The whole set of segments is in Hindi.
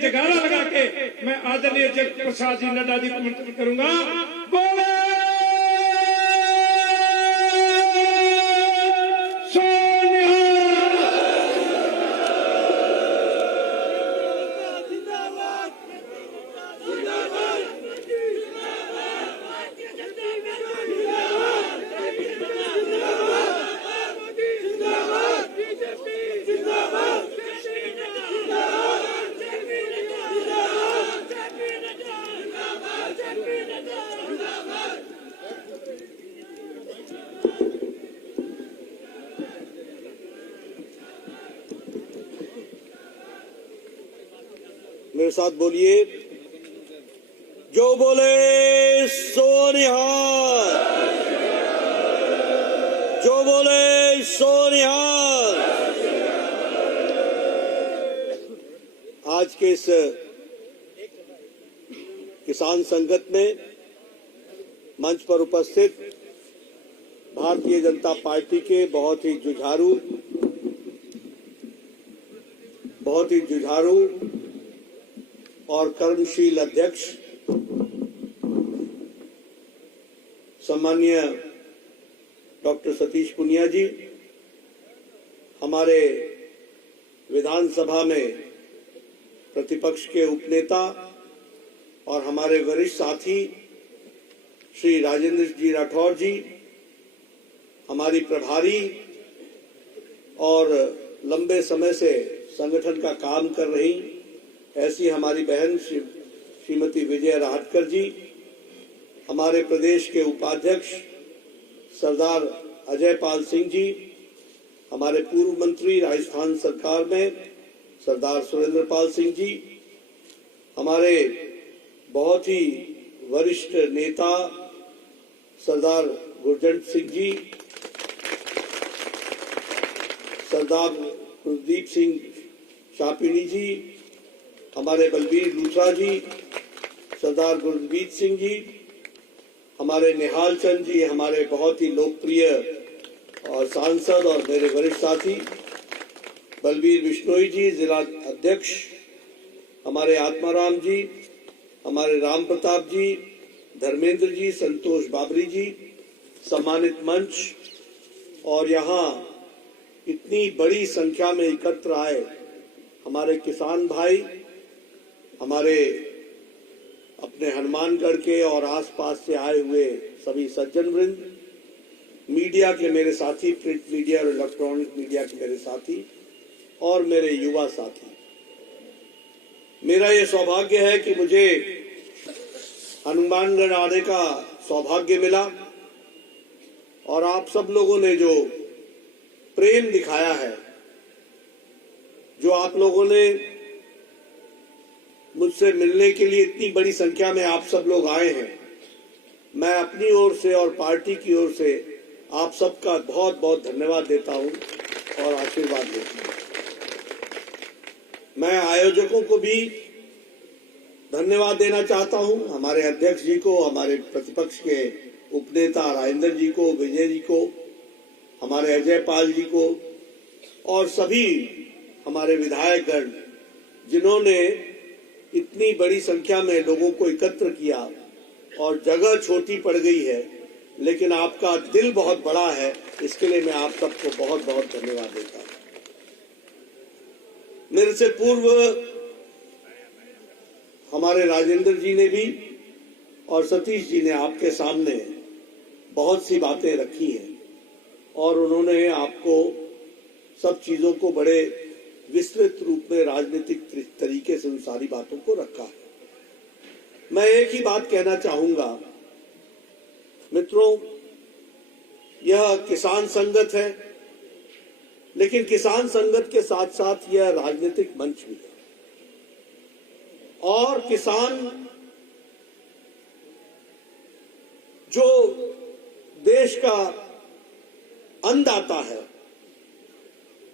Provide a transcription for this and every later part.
एक जगारा लगा के मैं आदरणीय जगत प्रसाद जी नड्डा जी को आमंत्रित करूंगा। बोले मेरे साथ बोलिए, जो बोले सो निहाल, जो बोले सो निहाल। आज के इस किसान संगत में मंच पर उपस्थित भारतीय जनता पार्टी के बहुत ही जुझारू और कर्मशील अध्यक्ष सम्माननीय डॉक्टर सतीश पुनिया जी, हमारे विधानसभा में प्रतिपक्ष के उपनेता और हमारे वरिष्ठ साथी श्री राजेंद्र जी राठौर जी, हमारी प्रभारी और लंबे समय से संगठन का काम कर रही ऐसी हमारी बहन श्रीमती विजय राहटकर जी, हमारे प्रदेश के उपाध्यक्ष सरदार अजय पाल सिंह जी, हमारे पूर्व मंत्री राजस्थान सरकार में सरदार सुरेंद्र पाल सिंह जी, हमारे बहुत ही वरिष्ठ नेता सरदार गुरजंट सिंह जी, सरदार कुलदीप सिंह शापिनी जी, हमारे बलबीर लूथरा जी, सरदार गुरमीत सिंह जी, हमारे निहाल चंद जी, हमारे बहुत ही लोकप्रिय और सांसद और मेरे वरिष्ठ साथी बलबीर बिश्नोई जी, जिला अध्यक्ष, हमारे आत्माराम जी, हमारे राम प्रताप जी, धर्मेंद्र जी, संतोष बाबरी जी, सम्मानित मंच और यहाँ इतनी बड़ी संख्या में एकत्र आए हमारे किसान भाई, हमारे अपने हनुमानगढ़ के और आसपास से आए हुए सभी सज्जन वृंद, मीडिया के मेरे साथी, प्रिंट मीडिया और इलेक्ट्रॉनिक मीडिया के मेरे साथी और मेरे युवा साथी, मेरा ये सौभाग्य है कि मुझे हनुमानगढ़ आने का सौभाग्य मिला और आप सब लोगों ने जो प्रेम दिखाया है, जो आप लोगों ने मुझसे मिलने के लिए इतनी बड़ी संख्या में आप सब लोग आए हैं, मैं अपनी ओर से और पार्टी की ओर से आप सबका बहुत बहुत धन्यवाद देता हूं और आशीर्वाद देता हूं। मैं आयोजकों को भी धन्यवाद देना चाहता हूं, हमारे अध्यक्ष जी को, हमारे प्रतिपक्ष के उपनेता राजेंद्र जी को, विजय जी को, हमारे अजय पाल जी को और सभी हमारे विधायकगण जिन्होंने इतनी बड़ी संख्या में लोगों को एकत्र किया और जगह छोटी पड़ गई है लेकिन आपका दिल बहुत बड़ा है, इसके लिए मैं आप सबको बहुत बहुत धन्यवाद देता हूं। मेरे से पूर्व हमारे राजेंद्र जी ने भी और सतीश जी ने आपके सामने बहुत सी बातें रखी हैं और उन्होंने आपको सब चीजों को बड़े विस्तृत रूप में राजनीतिक तरीके से उन सारी बातों को रखा है। मैं एक ही बात कहना चाहूंगा मित्रों, यह किसान संगत है लेकिन किसान संगत के साथ साथ यह राजनीतिक मंच भी है और किसान जो देश का अन्नदाता है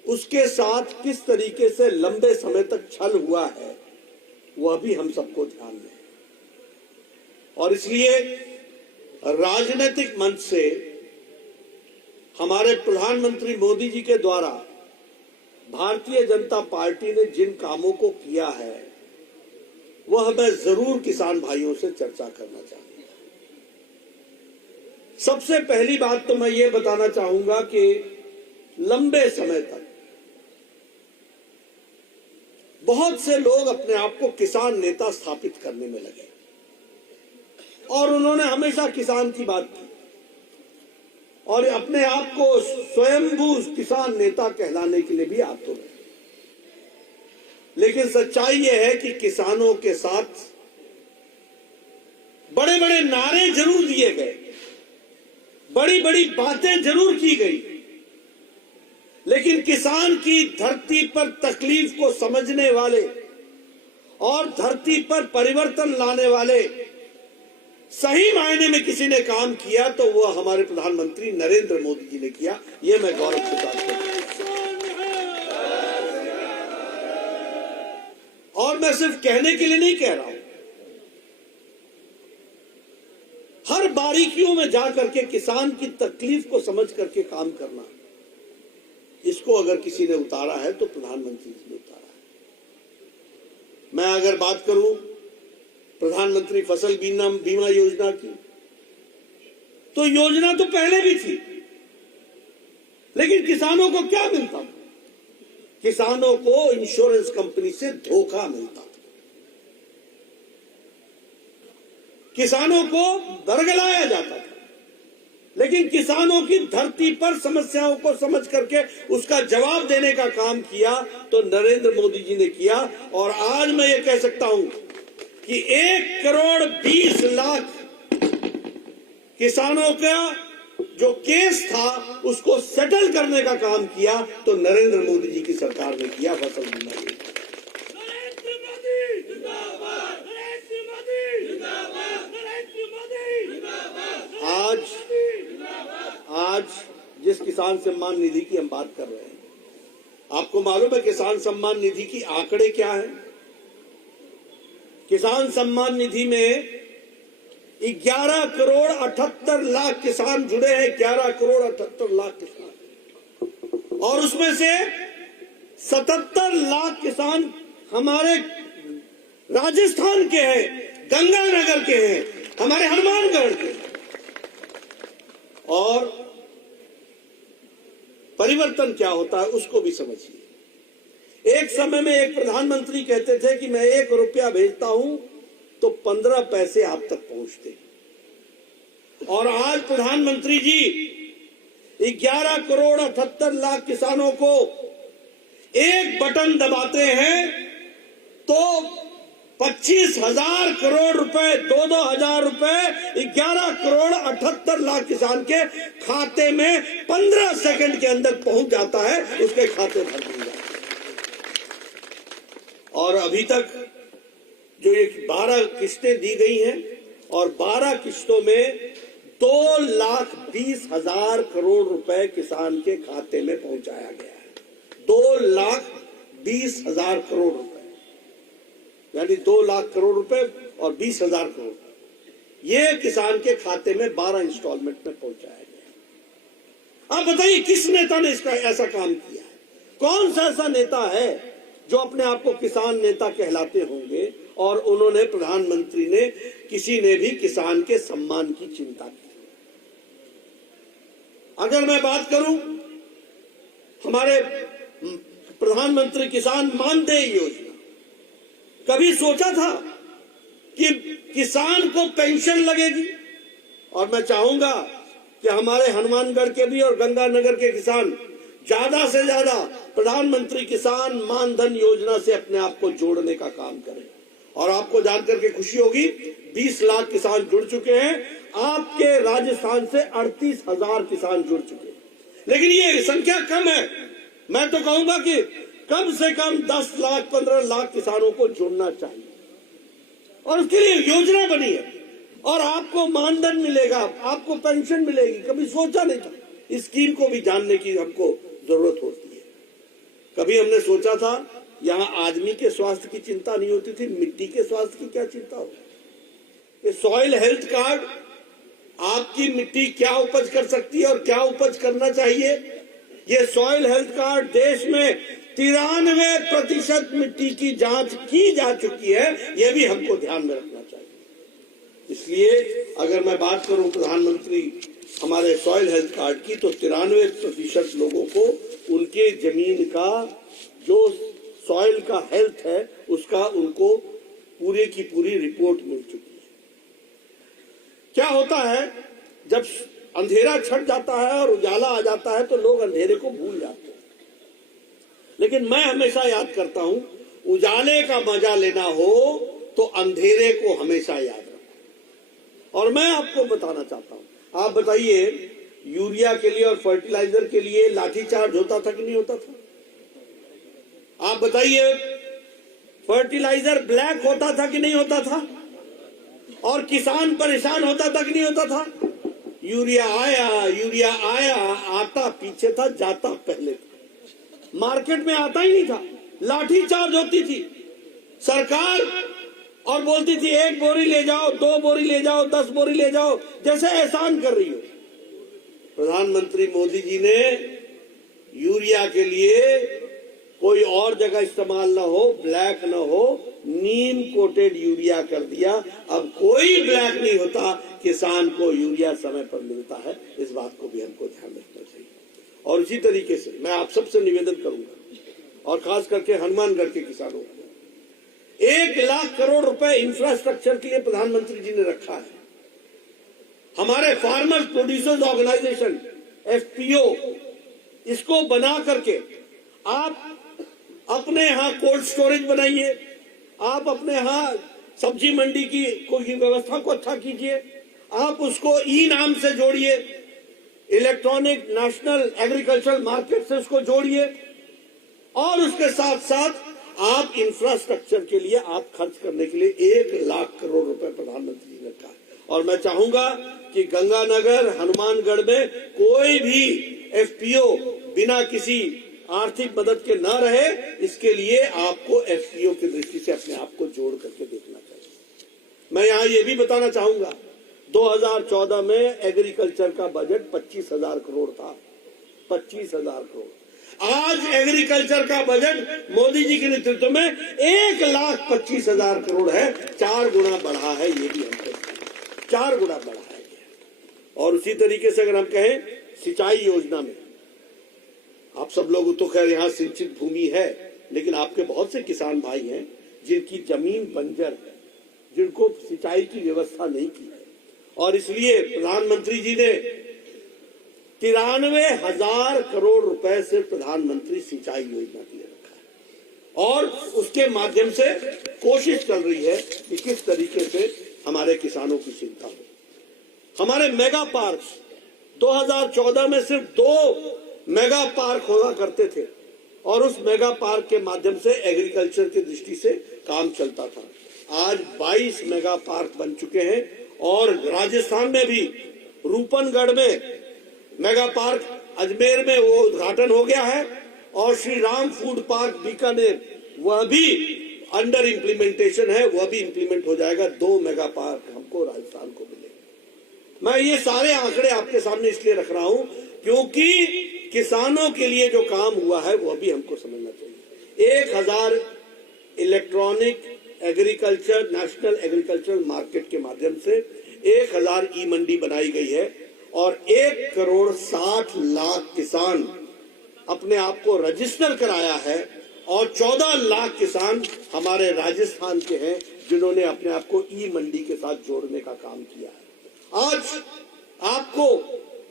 उसके साथ किस तरीके से लंबे समय तक छल हुआ है वह भी हम सबको ध्यान दें और इसलिए राजनीतिक मंच से हमारे प्रधानमंत्री मोदी जी के द्वारा भारतीय जनता पार्टी ने जिन कामों को किया है वह मैं जरूर किसान भाइयों से चर्चा करना चाहूंगा। सबसे पहली बात तो मैं ये बताना चाहूंगा कि लंबे समय तक बहुत से लोग अपने आप को किसान नेता स्थापित करने में लगे और उन्होंने हमेशा किसान की बात की और अपने आप को स्वयंभू किसान नेता कहलाने के लिए भी आतुर है। लेकिन सच्चाई यह है कि किसानों के साथ बड़े बड़े नारे जरूर दिए गए, बड़ी बड़ी बातें जरूर की गई, लेकिन किसान की धरती पर तकलीफ को समझने वाले और धरती पर परिवर्तन लाने वाले सही मायने में किसी ने काम किया तो वह हमारे प्रधानमंत्री नरेंद्र मोदी जी ने किया। यह मैं गौरव से बात करता हूं और मैं सिर्फ कहने के लिए नहीं कह रहा हूं, हर बारीकियों में जाकर के किसान की तकलीफ को समझ करके काम करना, इसको अगर किसी ने उतारा है तो प्रधानमंत्री जी ने उतारा है। मैं अगर बात करूं प्रधानमंत्री फसल बीमा योजना की, तो योजना तो पहले भी थी, लेकिन किसानों को क्या मिलता था? किसानों को इंश्योरेंस कंपनी से धोखा मिलता था, किसानों को बरगलाया जाता था। लेकिन किसानों की धरती पर समस्याओं को समझ करके उसका जवाब देने का काम किया तो नरेंद्र मोदी जी ने किया। और आज मैं ये कह सकता हूं कि 1,20,00,000 किसानों का जो केस था उसको सेटल करने का काम किया तो नरेंद्र मोदी जी की सरकार ने किया। फसल बीमा योजना आज जिस किसान सम्मान निधि की हम बात कर रहे हैं, आपको मालूम है किसान सम्मान निधि की आंकड़े क्या है? किसान सम्मान निधि में 11 करोड़ 78 लाख किसान जुड़े हैं, 11 करोड़ 78 लाख किसान, और उसमें से 77 लाख किसान हमारे राजस्थान के हैं, गंगानगर के हैं, हमारे हनुमानगढ़ के। और परिवर्तन क्या होता है उसको भी समझिए। एक समय में एक प्रधानमंत्री कहते थे कि मैं 1 रुपया भेजता हूं तो 15 पैसे आप तक पहुंचते, और आज प्रधानमंत्री जी 11 करोड़ 78 लाख किसानों को एक बटन दबाते हैं तो 25,000 करोड़ रुपए, 2-2 हजार रुपए 11 करोड़ 78 लाख किसान के खाते में 15 सेकंड के अंदर पहुंच जाता है, उसके खाते भर दिए जाते हैं। और अभी तक जो ये 12 किस्तें दी गई हैं और 12 किस्तों में 2,20,000 करोड़ रुपए किसान के खाते में पहुंचाया गया है। 2,20,000 करोड़ रुपए, यानी 2 लाख करोड़ रुपए और 20,000 करोड़, ये किसान के खाते में 12 इंस्टॉलमेंट में पहुंचाया गया। आप बताइए किस नेता ने इसका ऐसा काम किया है? कौन सा ऐसा नेता है जो अपने आप को किसान नेता कहलाते होंगे और उन्होंने, प्रधानमंत्री ने, किसी ने भी किसान के सम्मान की चिंता की? अगर मैं बात करूं हमारे प्रधानमंत्री किसान मानदेय योजना, कभी सोचा था कि किसान को पेंशन लगेगी? और मैं चाहूंगा कि हमारे हनुमानगढ़ के भी और गंगानगर के किसान ज्यादा से ज्यादा प्रधानमंत्री किसान मानधन योजना से अपने आप को जोड़ने का काम करें। और आपको जानकर के खुशी होगी 20 लाख किसान जुड़ चुके हैं, आपके राजस्थान से 38,000 किसान जुड़ चुके हैं। लेकिन ये संख्या कम है। मैं तो कहूंगा कि कम से कम 10 लाख 15 लाख किसानों को जुड़ना चाहिए और उसके लिए योजना बनी है और आपको मानधन मिलेगा, आपको पेंशन मिलेगी। कभी सोचा नहीं था, इस स्कीम को भी जानने की हमको जरूरत होती है। कभी हमने सोचा था यहाँ आदमी के स्वास्थ्य की चिंता नहीं होती थी, मिट्टी के स्वास्थ्य की क्या चिंता होती? सॉइल हेल्थ कार्ड, आपकी मिट्टी क्या उपज कर सकती है और क्या उपज करना चाहिए, ये सॉइल हेल्थ कार्ड देश में 93% मिट्टी की जांच की जा चुकी है, यह भी हमको ध्यान में रखना चाहिए। इसलिए अगर मैं बात करूं प्रधानमंत्री हमारे सॉइल हेल्थ कार्ड की, तो 93% लोगों को उनके जमीन का जो सॉइल का हेल्थ है उसका उनको पूरे की पूरी रिपोर्ट मिल चुकी है। क्या होता है, जब अंधेरा छट जाता है और उजाला आ जाता है तो लोग अंधेरे को भूल जाते हैं, लेकिन मैं हमेशा याद करता हूं, उजाले का मजा लेना हो तो अंधेरे को हमेशा याद रखो। और मैं आपको बताना चाहता हूं, आप बताइए, यूरिया के लिए और फर्टिलाइजर के लिए लाठीचार्ज होता था कि नहीं होता था? आप बताइए, फर्टिलाइजर ब्लैक होता था कि नहीं होता था? और किसान परेशान होता था कि नहीं होता था? यूरिया आया, आता पीछे था, जाता पहले था, मार्केट में आता ही नहीं था, लाठीचार्ज होती थी सरकार और बोलती थी 1 बोरी ले जाओ, 2 बोरी ले जाओ, 10 बोरी ले जाओ, जैसे एहसान कर रही हो। प्रधानमंत्री मोदी जी ने यूरिया के लिए कोई और जगह इस्तेमाल ना हो, ब्लैक ना हो, नीम कोटेड यूरिया कर दिया। अब कोई ब्लैक नहीं होता, किसान को यूरिया समय पर मिलता है। इस बात को भी हमको ध्यान रखना चाहिए। और इसी तरीके से मैं आप सबसे निवेदन करूंगा, और खास करके हनुमानगढ़ के किसानों को, 1 लाख करोड़ रुपए इंफ्रास्ट्रक्चर के लिए प्रधानमंत्री जी ने रखा है। हमारे फार्मर्स प्रोड्यूसर्स ऑर्गेनाइजेशन FPO, इसको बना करके आप अपने यहां कोल्ड स्टोरेज बनाइए, आप अपने यहां सब्जी मंडी की कोई व्यवस्था को अच्छा कीजिए, आप उसको ई नाम से जोड़िए, इलेक्ट्रॉनिक नेशनल एग्रीकल्चरल मार्केट से उसको जोड़िए, और उसके साथ साथ आप इंफ्रास्ट्रक्चर के लिए आप खर्च करने के लिए 1 लाख करोड़ रुपए प्रधानमंत्री जी ने कहा। और मैं चाहूंगा कि गंगानगर, हनुमानगढ़ में कोई भी FPO बिना किसी आर्थिक मदद के न रहे, इसके लिए आपको FPO की दृष्टि से अपने आप को जोड़ करके देखना चाहिए। मैं यहां ये भी बताना चाहूंगा, 2014 में एग्रीकल्चर का बजट 25,000 करोड़ था, 25,000 करोड़। आज एग्रीकल्चर का बजट मोदी जी के नेतृत्व में 1,25,000 करोड़ है, 4 गुना बढ़ा है। ये भी हमको 4 गुना बढ़ा है। और उसी तरीके से अगर हम कहें सिंचाई योजना में, आप सब लोग तो खैर यहाँ सिंचित भूमि है, लेकिन आपके बहुत से किसान भाई हैं जिनकी जमीन बंजर है, जिनको सिंचाई की व्यवस्था नहीं की है, और इसलिए प्रधानमंत्री जी ने 93,000 करोड़ रुपए से प्रधानमंत्री सिंचाई योजना के लिए रखा है। और उसके माध्यम से कोशिश चल रही है कि किस तरीके से हमारे किसानों की चिंता हो। हमारे मेगा पार्क 2014 में सिर्फ 2 मेगा पार्क हुआ करते थे, और उस मेगा पार्क के माध्यम से एग्रीकल्चर की दृष्टि से काम चलता था। आज 22 मेगा पार्क बन चुके हैं, और राजस्थान में भी रूपनगढ़ में मेगा पार्क, अजमेर में वो उद्घाटन हो गया है, और श्री राम फूड पार्क बीकानेर वह भी अंडर इम्प्लीमेंटेशन है, वह भी इम्प्लीमेंट हो जाएगा। 2 मेगा पार्क हमको राजस्थान को मिलेगा। मैं ये सारे आंकड़े आपके सामने इसलिए रख रहा हूं क्योंकि किसानों के लिए जो काम हुआ है वह भी हमको समझना चाहिए। 1,000 electronic agriculture national agricultural market के माध्यम से 1,000 ई मंडी बनाई गई है, और 1,60,00,000 किसान अपने आप को रजिस्टर कराया है, और 14 लाख किसान हमारे राजस्थान के हैं जिन्होंने अपने आप को ई मंडी के साथ जोड़ने का काम किया है। आज आपको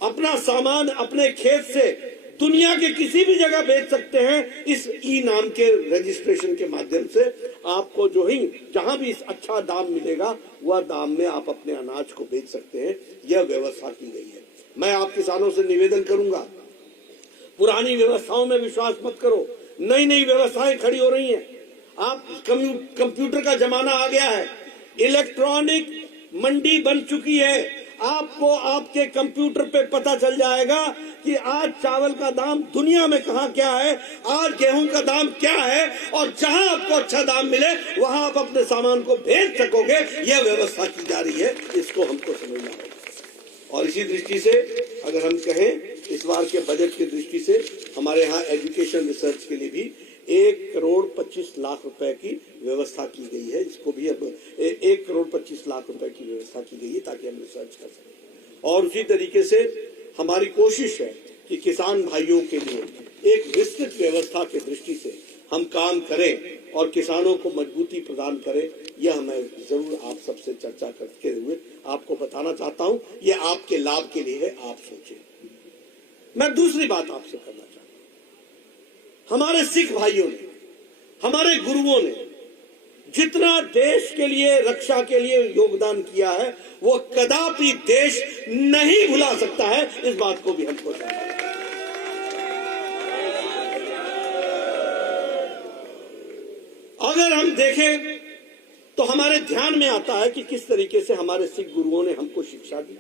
अपना सामान अपने खेत से दुनिया के किसी भी जगह बेच सकते हैं इस ई नाम के रजिस्ट्रेशन के माध्यम से। आपको जो ही जहां भी अच्छा दाम मिलेगा वह दाम में आप अपने अनाज को बेच सकते हैं, यह व्यवस्था की गई है। मैं आप किसानों से निवेदन करूंगा, पुरानी व्यवस्थाओं में विश्वास मत करो, नई नई व्यवस्थाएं खड़ी हो रही हैं। आप कंप्यूटर का जमाना आ गया है, इलेक्ट्रॉनिक मंडी बन चुकी है। आपको आपके कंप्यूटर पे पता चल जाएगा कि आज चावल का दाम दुनिया में कहां क्या है, आज गेहूं का दाम क्या है, और जहां आपको अच्छा दाम मिले वहां आप अपने सामान को भेज सकोगे। यह व्यवस्था की जा रही है, इसको हमको समझना होगा। और इसी दृष्टि से अगर हम कहें इस बार के बजट की दृष्टि से हमारे यहाँ एजुकेशन रिसर्च के लिए भी 1,25,00,000 रुपए की व्यवस्था की गई है। इसको भी अब 1,25,00,000 रुपए की व्यवस्था की गई है ताकि हम रिसर्च कर सकें। और उसी तरीके से हमारी कोशिश है कि किसान भाइयों के लिए एक विस्तृत व्यवस्था की दृष्टि से हम काम करें और किसानों को मजबूती प्रदान करें। यह मैं जरूर आप सबसे चर्चा करते हुए आपको बताना चाहता हूं। यह आपके लाभ के लिए है, आप सोचें। मैं दूसरी बात आपसे करना चाहता हूं। हमारे सिख भाइयों ने, हमारे गुरुओं ने जितना देश के लिए, रक्षा के लिए योगदान किया है, वो कदापि देश नहीं भुला सकता है। इस बात को भी हमको जानना है। अगर हम देखें तो हमारे ध्यान में आता है कि किस तरीके से हमारे सिख गुरुओं ने हमको शिक्षा दी।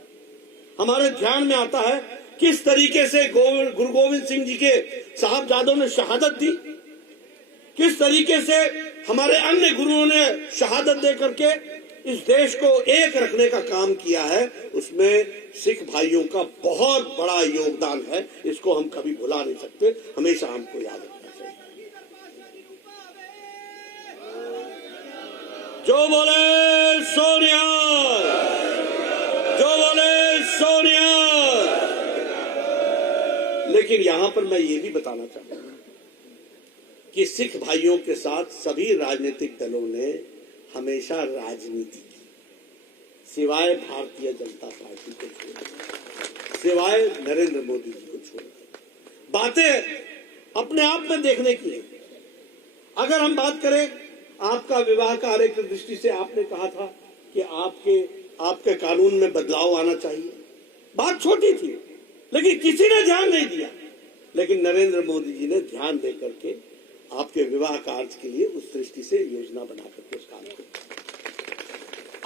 हमारे ध्यान में आता है किस तरीके से गुरु गोविंद सिंह जी के साहबजादों ने शहादत दी, किस तरीके से हमारे अन्य गुरुओं ने शहादत दे करके इस देश को एक रखने का काम किया है। उसमें सिख भाइयों का बहुत बड़ा योगदान है। इसको हम कभी भुला नहीं सकते, हमेशा हमको याद रखना चाहिए। जो बोले सोनिया, जो बोले सोनिया। लेकिन यहां पर मैं ये भी बताना चाहूंगा कि सिख भाइयों के साथ सभी राजनीतिक दलों ने हमेशा राजनीति की, सिवाय भारतीय जनता पार्टी को छोड़, सिवाय नरेंद्र मोदी जी को छोड़। बातें अपने आप में देखने की है। अगर हम बात करें आपका विवाह कार्य की दृष्टि से, आपने कहा था कि आपके कानून में बदलाव आना चाहिए। बात छोटी थी, लेकिन किसी ने ध्यान नहीं दिया। लेकिन नरेंद्र मोदी जी ने ध्यान दे करके आपके विवाह कार्य के लिए उस दृष्टि से योजना बना करके उस काम को।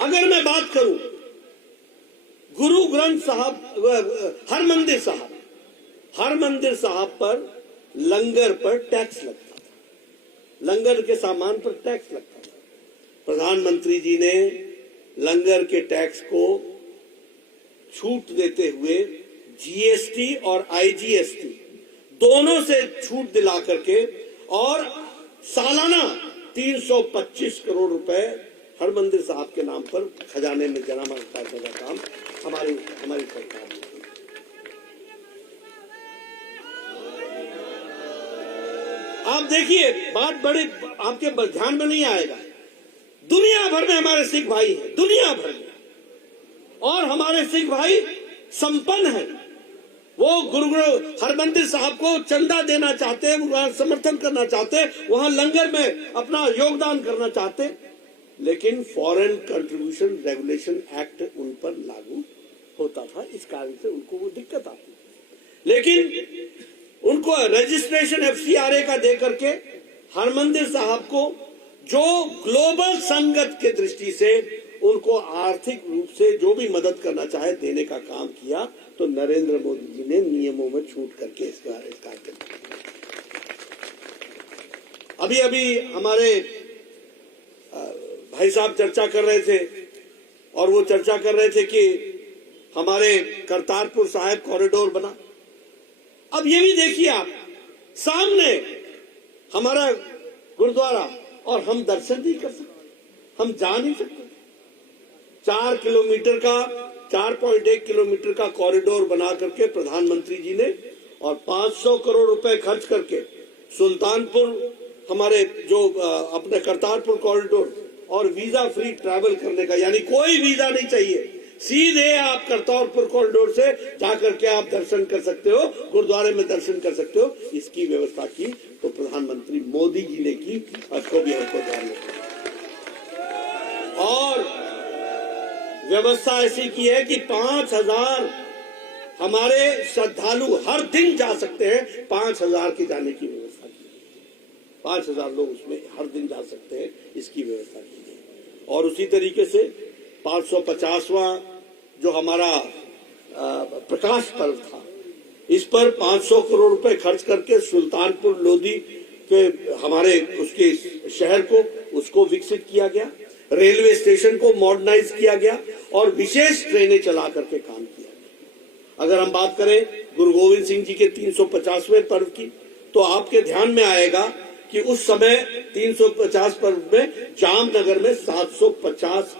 अगर मैं बात करूं गुरु ग्रंथ साहब, हरमंदिर साहब पर लंगर पर टैक्स लगता था, लंगर के सामान पर टैक्स लगता था। प्रधानमंत्री जी ने लंगर के टैक्स को छूट देते हुए जीएसटी और आईजीएसटी दोनों से छूट दिला करके और सालाना 325 करोड़ रुपए हरमंदिर साहब के नाम पर खजाने में जमा करने का काम हमारी सरकार ने। आप देखिए, बात बड़ी आपके ध्यान में नहीं आएगा। दुनिया भर में हमारे सिख भाई हैं, दुनिया भर में, और हमारे सिख भाई संपन्न हैं। वो गुरु हरमंदिर साहब को चंदा देना चाहते हैं, वहां समर्थन करना चाहते हैं, वहां लंगर में अपना योगदान करना चाहते हैं। लेकिन फॉरेन कंट्रीब्यूशन रेगुलेशन एक्ट उन पर लागू होता था, इस कारण से उनको वो दिक्कत आती थी। लेकिन उनको रजिस्ट्रेशन एफसीआरए का दे करके हरमंदिर साहब को जो ग्लोबल संगत के दृष्टि से उनको आर्थिक रूप से जो भी मदद करना चाहे देने का काम किया, तो नरेंद्र मोदी जी ने नियमों में छूट करके इसका अभी हमारे भाई साहब चर्चा कर रहे थे, और वो चर्चा कर रहे थे कि हमारे करतारपुर साहिब कॉरिडोर बना। अब ये भी देखिए आप, सामने हमारा गुरुद्वारा, और हम दर्शन नहीं कर सकते, हम जा नहीं सकते। 4 किलोमीटर का 4.1 किलोमीटर का कॉरिडोर बना करके प्रधानमंत्री जी ने, और 500 करोड़ रुपए खर्च करके सुल्तानपुर हमारे जो अपने करतारपुर कॉरिडोर, और वीजा फ्री ट्रैवल करने का, यानी कोई वीजा नहीं चाहिए, सीधे आप करतारपुर कॉरिडोर से जाकर के आप दर्शन कर सकते हो, गुरुद्वारे में दर्शन कर सकते हो। इसकी व्यवस्था की तो प्रधानमंत्री मोदी जी ने की, उसको भी हमको ध्यान रखना। और व्यवस्था ऐसी की है कि 5,000 हमारे श्रद्धालु हर दिन जा सकते हैं। 5,000 की जाने की व्यवस्था की, 5,000 लोग उसमें हर दिन जा सकते हैं, इसकी व्यवस्था की गई। और उसी तरीके से 550वां जो हमारा प्रकाश पर्व था, इस पर 500 करोड़ रुपए खर्च करके सुल्तानपुर लोधी के हमारे उसके शहर को उसको विकसित किया गया, रेलवे स्टेशन को मॉडर्नाइज किया गया, और विशेष ट्रेनें चला करके काम किया गया। अगर हम बात करें गुरु गोविंद सिंह जी के 350वें पर्व की, तो आपके ध्यान में आएगा कि उस समय 350 पर्व में जामनगर में 750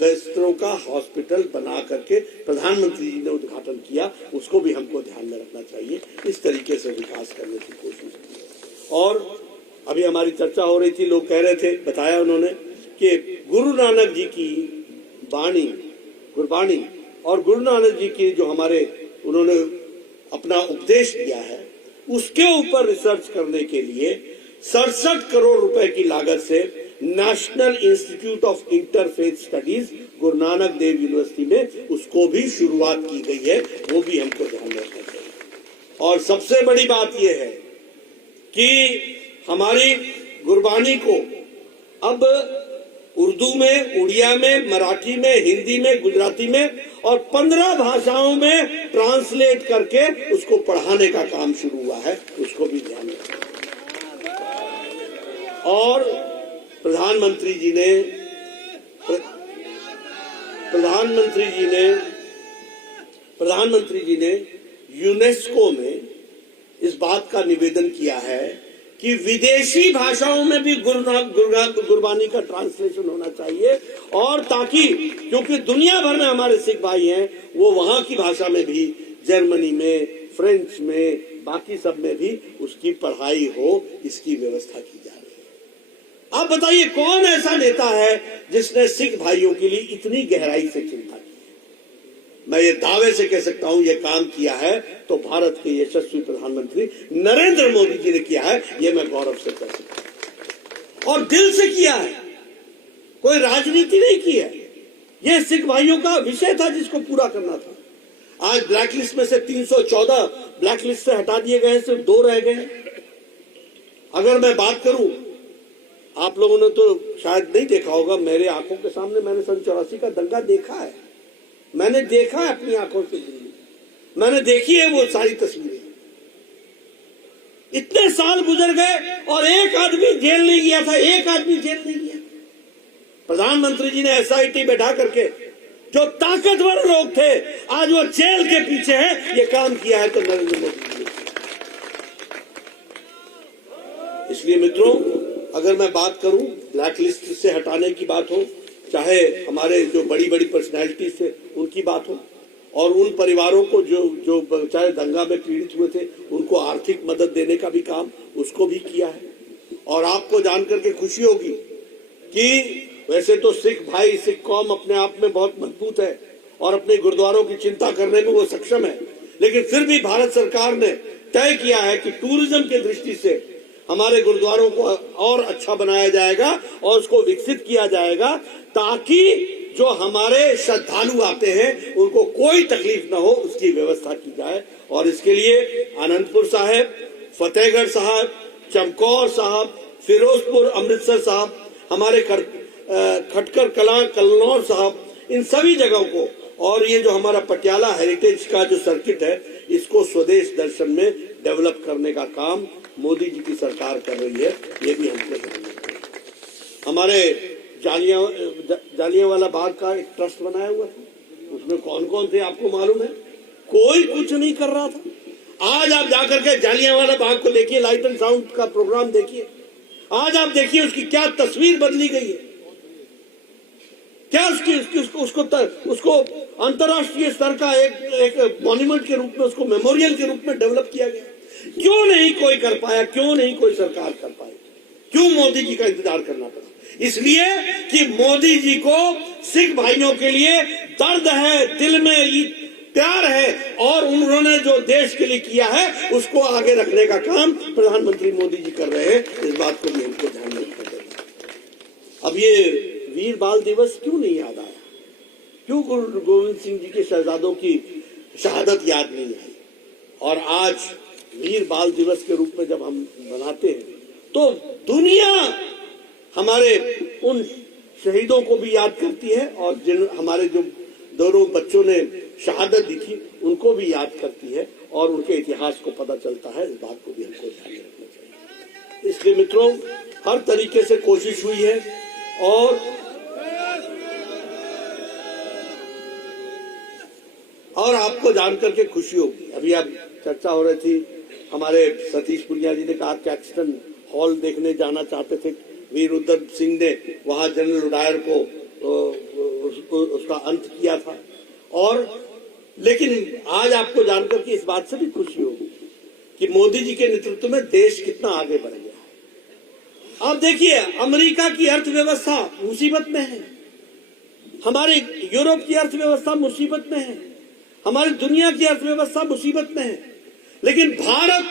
बिस्तरों का हॉस्पिटल बना करके प्रधानमंत्री जी ने उद्घाटन किया, उसको भी हमको ध्यान में रखना चाहिए। इस तरीके से विकास करने की कोशिश की। और अभी हमारी चर्चा हो रही थी, लोग कह रहे थे, बताया उन्होंने कि गुरु नानक जी की वाणी, गुरबाणी और गुरु नानक जी की जो हमारे उन्होंने अपना उपदेश दिया है, उसके ऊपर रिसर्च करने के लिए 67 करोड़ रुपए की लागत से national institute of interfaith studies Guru Nanak Dev university में उसको भी शुरुआत की गई है, वो भी हमको ध्यान में रखना चाहिए। और सबसे बड़ी बात यह है कि हमारी गुरबानी को अब उर्दू में, उड़िया में, मराठी में, हिंदी में, गुजराती में और 15 भाषाओं में ट्रांसलेट करके उसको पढ़ाने का काम शुरू हुआ है, उसको भी ध्यान रखना। और प्रधानमंत्री जी ने यूनेस्को में इस बात का निवेदन किया है कि विदेशी भाषाओं में भी गुरबानी का ट्रांसलेशन होना चाहिए, और ताकि, क्योंकि दुनिया भर में हमारे सिख भाई हैं, वो वहां की भाषा में भी, जर्मनी में, फ्रेंच में, बाकी सब में भी उसकी पढ़ाई हो, इसकी व्यवस्था की जा रही है। आप बताइए कौन ऐसा नेता है जिसने सिख भाइयों के लिए इतनी गहराई से चिंता की? मैं ये दावे से कह सकता हूं, ये काम किया है तो भारत के यशस्वी प्रधानमंत्री नरेंद्र मोदी जी ने किया है, ये मैं गौरव से कह सकता हूं, और दिल से किया है, कोई राजनीति नहीं की है। ये सिख भाइयों का विषय था जिसको पूरा करना था। आज ब्लैकलिस्ट में से 314 ब्लैकलिस्ट से हटा दिए गए, सिर्फ 2 रह गए। अगर मैं बात करूं, आप लोगों ने तो शायद नहीं देखा होगा, मेरे आंखों के सामने मैंने सन 84 का दंगा देखा है, मैंने देखा है अपनी आंखों से, मैंने देखी है वो सारी तस्वीरें। इतने साल गुजर गए और एक आदमी जेल नहीं गया था, एक आदमी जेल नहीं गया। प्रधानमंत्री जी ने एसआईटी बैठा करके, जो ताकतवर लोग थे आज वो जेल के पीछे हैं, ये काम किया है तो नरेंद्र मोदी जी ने। इसलिए मित्रों, अगर मैं बात करूं, ब्लैक लिस्ट से हटाने की बात हो, चाहे हमारे जो बड़ी बड़ी पर्सनैलिटी थे उनकी बात हो, और उन परिवारों को जो चाहे दंगा में पीड़ित हुए थे, उनको आर्थिक मदद देने का भी काम उसको भी किया है। और आपको जानकर के खुशी होगी कि वैसे तो सिख भाई, सिख कौम अपने आप में बहुत मजबूत है और अपने गुरुद्वारों की चिंता करने में वो सक्षम है, लेकिन फिर भी भारत सरकार ने तय किया है कि टूरिज्म की दृष्टि से हमारे गुरुद्वारों को और अच्छा बनाया जाएगा और उसको विकसित किया जाएगा, ताकि जो हमारे श्रद्धालु आते हैं उनको कोई तकलीफ ना हो, उसकी व्यवस्था की जाए। और इसके लिए आनंदपुर साहिब, फतेहगढ़ साहब, चमकौर साहब, फिरोजपुर, अमृतसर साहब, हमारे खटकर कला, कलनौर साहब, इन सभी जगहों को, और ये जो हमारा पटियाला हेरिटेज का जो सर्किट है, इसको स्वदेश दर्शन में डेवलप करने का काम मोदी जी की सरकार कर रही है, ये भी हमको ध्यान रखना है। हमारे जालियांवाला बाग का एक ट्रस्ट बनाया हुआ था, उसमें कौन कौन थे आपको मालूम है? कोई कुछ नहीं कर रहा था। आज आप जाकर के जालियांवाला बाग को देखिए, लाइट एंड साउंड का प्रोग्राम देखिए, आज आप देखिए उसकी क्या तस्वीर बदली गई है, क्या उसको अंतर्राष्ट्रीय स्तर का एक मॉन्यूमेंट के रूप में, उसको मेमोरियल के रूप में डेवलप किया गया। क्यों नहीं कोई कर पाया? क्यों नहीं कोई सरकार कर पाई? क्यों मोदी जी का इंतजार करना पड़ा? इसलिए कि मोदी जी को सिख भाइयों के लिए दर्द है, दिल में प्यार है, और उन्होंने जो देश के लिए किया है उसको आगे रखने का काम प्रधानमंत्री मोदी जी कर रहे हैं। इस बात को भी हमको ध्यान में रखना चाहिए। अब ये वीर बाल दिवस क्यों नहीं याद आया? क्यों गुरु गोविंद सिंह जी के शहजादों की शहादत याद नहीं आई? और आज वीर बाल दिवस के रूप में जब हम मनाते हैं तो दुनिया हमारे उन शहीदों को भी याद करती है, और जिन हमारे जो दोनों बच्चों ने शहादत दी थी उनको भी याद करती है, और उनके इतिहास को पता चलता है। इस बात को भी हमको ध्यान में रखना चाहिए। इसलिए मित्रों, हर तरीके से कोशिश हुई है, और आपको जानकर के खुशी होगी। अभी आप चर्चा हो रही थी, हमारे सतीश पुनिया जी ने कहा कैक्सटन हॉल देखने जाना चाहते थे। वीर उधम सिंह ने वहां जनरल डायर को उसका अंत किया था। और लेकिन आज आपको जानकर कि इस बात से भी खुशी होगी कि मोदी जी के नेतृत्व में देश कितना आगे बढ़ गया है। आप देखिए, अमेरिका की अर्थव्यवस्था मुसीबत में है, हमारे यूरोप की अर्थव्यवस्था मुसीबत में है, हमारी दुनिया की अर्थव्यवस्था मुसीबत में है, लेकिन भारत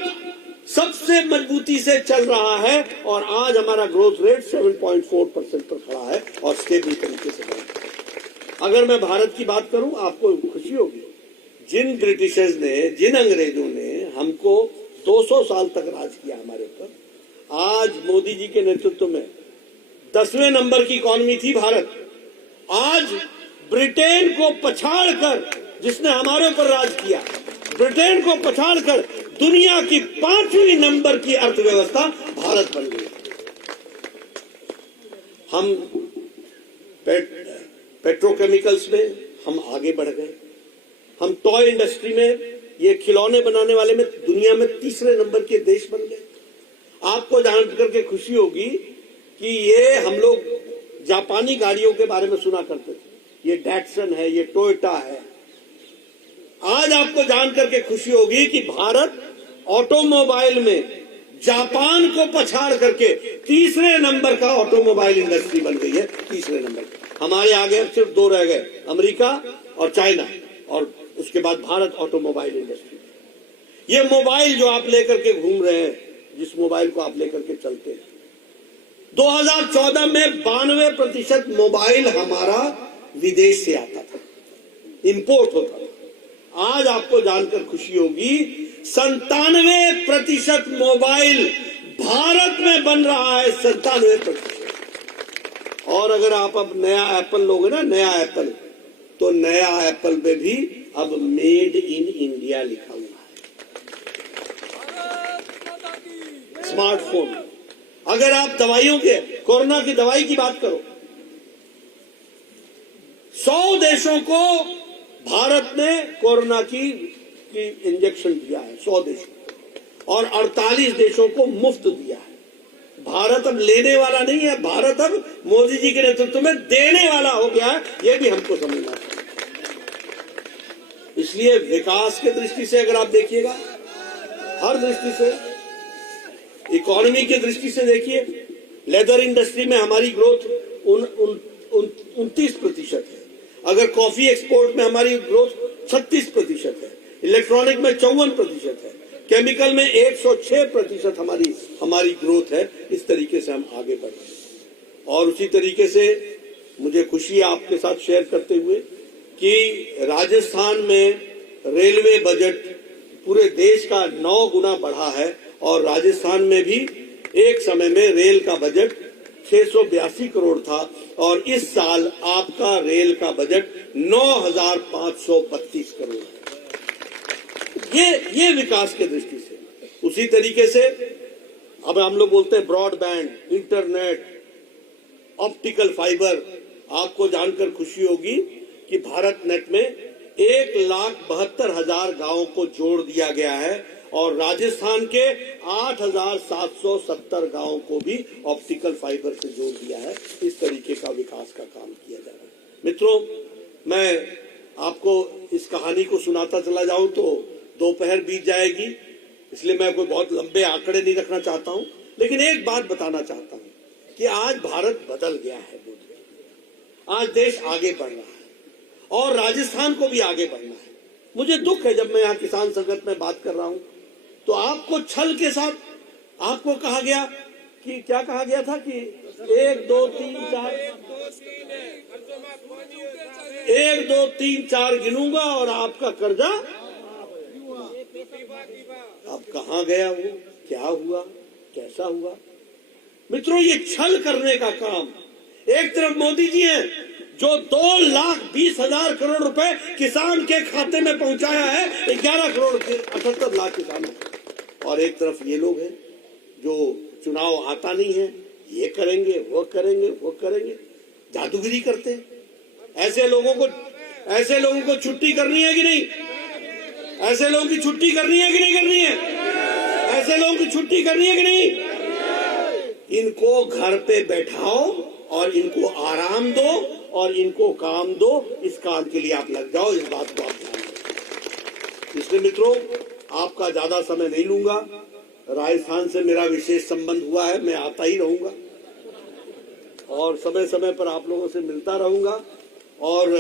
सबसे मजबूती से चल रहा है और आज हमारा ग्रोथ रेट 7.4% पर खड़ा है और स्टेबल तरीके से बढ़ रहा है। अगर मैं भारत की बात करूं, आपको खुशी होगी, जिन ब्रिटिशर्स ने, जिन अंग्रेजों ने हमको 200 साल तक राज किया हमारे ऊपर, आज मोदी जी के नेतृत्व में 10वें नंबर की इकॉनमी थी भारत। आज ब्रिटेन को पछाड़कर, जिसने हमारे ऊपर राज किया, ब्रिटेन को पछाड़कर दुनिया की 5वीं नंबर की अर्थव्यवस्था भारत बन गई। हम पेट्रोकेमिकल्स में हम आगे बढ़ गए, हम टॉय इंडस्ट्री में, ये खिलौने बनाने वाले में दुनिया में 3रे नंबर के देश बन गए। आपको जान करके खुशी होगी कि ये हम लोग जापानी गाड़ियों के बारे में सुना करते थे, ये डैटसन है, ये टोयोटा है। आज आपको जान करके खुशी होगी कि भारत ऑटोमोबाइल में जापान को पछाड़ करके 3रे नंबर का ऑटोमोबाइल इंडस्ट्री बन गई है। 3रे नंबर हमारे आगे अब सिर्फ 2 रह गए, अमेरिका और चाइना, और उसके बाद भारत ऑटोमोबाइल इंडस्ट्री। ये मोबाइल जो आप लेकर के घूम रहे हैं, जिस मोबाइल को आप लेकर के चलते हैं, 2014 में 92% मोबाइल हमारा विदेश से आता था, इंपोर्ट होता था। आज आपको जानकर खुशी होगी 97% मोबाइल भारत में बन रहा है, 97%। और अगर आप अब नया एप्पल लोगे ना, नया एप्पल, तो नया एप्पल में भी अब मेड इन इंडिया लिखा हुआ है। स्मार्टफोन, अगर आप दवाइयों के, कोरोना की दवाई की बात करो, 100 देशों को भारत ने कोरोना की इंजेक्शन दिया है, 100 देशों, और 48 देशों को मुफ्त दिया है। भारत अब लेने वाला नहीं है, भारत अब मोदी जी के नेतृत्व में देने वाला हो गया है, यह भी हमको समझना है। इसलिए विकास के दृष्टि से अगर आप देखिएगा, हर दृष्टि से, इकोनॉमी की दृष्टि से देखिए, लेदर इंडस्ट्री में हमारी ग्रोथ 29% है, अगर कॉफी एक्सपोर्ट में हमारी ग्रोथ 36% है, इलेक्ट्रॉनिक में 54% है, केमिकल में 106% हमारी ग्रोथ है। इस तरीके से हम आगे बढ़ रहे हैं। और उसी तरीके से मुझे खुशी है आपके साथ शेयर करते हुए कि राजस्थान में रेलवे बजट पूरे देश का 9 गुना बढ़ा है, और राजस्थान में भी एक समय में रेल का बजट 682 करोड़ था, और इस साल आपका रेल का बजट 9,532 करोड़ है। ये विकास के दृष्टि से। उसी तरीके से अब हम लोग बोलते हैं ब्रॉडबैंड, इंटरनेट, ऑप्टिकल फाइबर। आपको जानकर खुशी होगी कि भारत नेट में 1,72,000 गांवों को जोड़ दिया गया है, और राजस्थान के 8,770 गांवों को भी ऑप्टिकल फाइबर से जोड़ दिया है। इस तरीके का विकास का काम किया जा रहा है। मित्रों, मैं आपको इस कहानी को सुनाता चला जाऊं तो दोपहर बीत जाएगी, इसलिए मैं कोई बहुत लंबे आंकड़े नहीं रखना चाहता हूं, लेकिन एक बात बताना चाहता हूं कि आज भारत बदल गया है। आज देश आगे बढ़ रहा है और राजस्थान को भी आगे बढ़ना है। मुझे दुख है जब मैं यहाँ किसान संगठन में बात कर रहा हूं तो आपको छल के साथ आपको कहा गया कि, क्या कहा गया था कि 1 2 3 4 गिनूंगा और आपका कर्जा। अब कहां गया वो, क्या हुआ, कैसा हुआ? मित्रों, ये छल करने का काम, एक तरफ मोदी जी हैं जो 2,20,000 करोड़ रुपए किसान के खाते में पहुंचाया है, 11 करोड़ 78 लाख किसानों, और एक तरफ ये लोग हैं जो चुनाव आता नहीं है, ये करेंगे वो करेंगे वो करेंगे, जादूगिरी करते हैं। ऐसे लोगों को छुट्टी करनी है कि नहीं? ऐसे लोगों की छुट्टी करनी है कि नहीं करनी है? ऐसे लोगों की छुट्टी करनी है कि नहीं? इनको घर पे बैठाओ और इनको आराम दो और इनको काम दो। इस काम के लिए आप लग जाओ, इस बात को आप ध्यान रखें। इसलिए मित्रों, आपका ज्यादा समय नहीं लूंगा। राजस्थान से मेरा विशेष संबंध हुआ है, मैं आता ही रहूंगा और समय समय पर आप लोगों से मिलता रहूंगा। और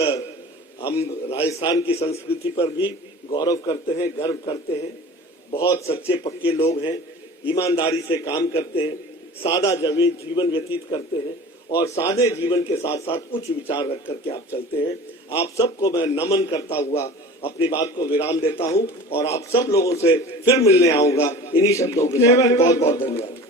हम राजस्थान की संस्कृति पर भी गौरव करते हैं, गर्व करते हैं। बहुत सच्चे पक्के लोग हैं, ईमानदारी से काम करते हैं, सादा जीवन व्यतीत करते हैं और सादे जीवन के साथ साथ उच्च विचार रख करके आप चलते हैं। आप सबको मैं नमन करता हुआ अपनी बात को विराम देता हूं और आप सब लोगों से फिर मिलने आऊंगा इन्हीं शब्दों के साथ। बहुत बहुत धन्यवाद।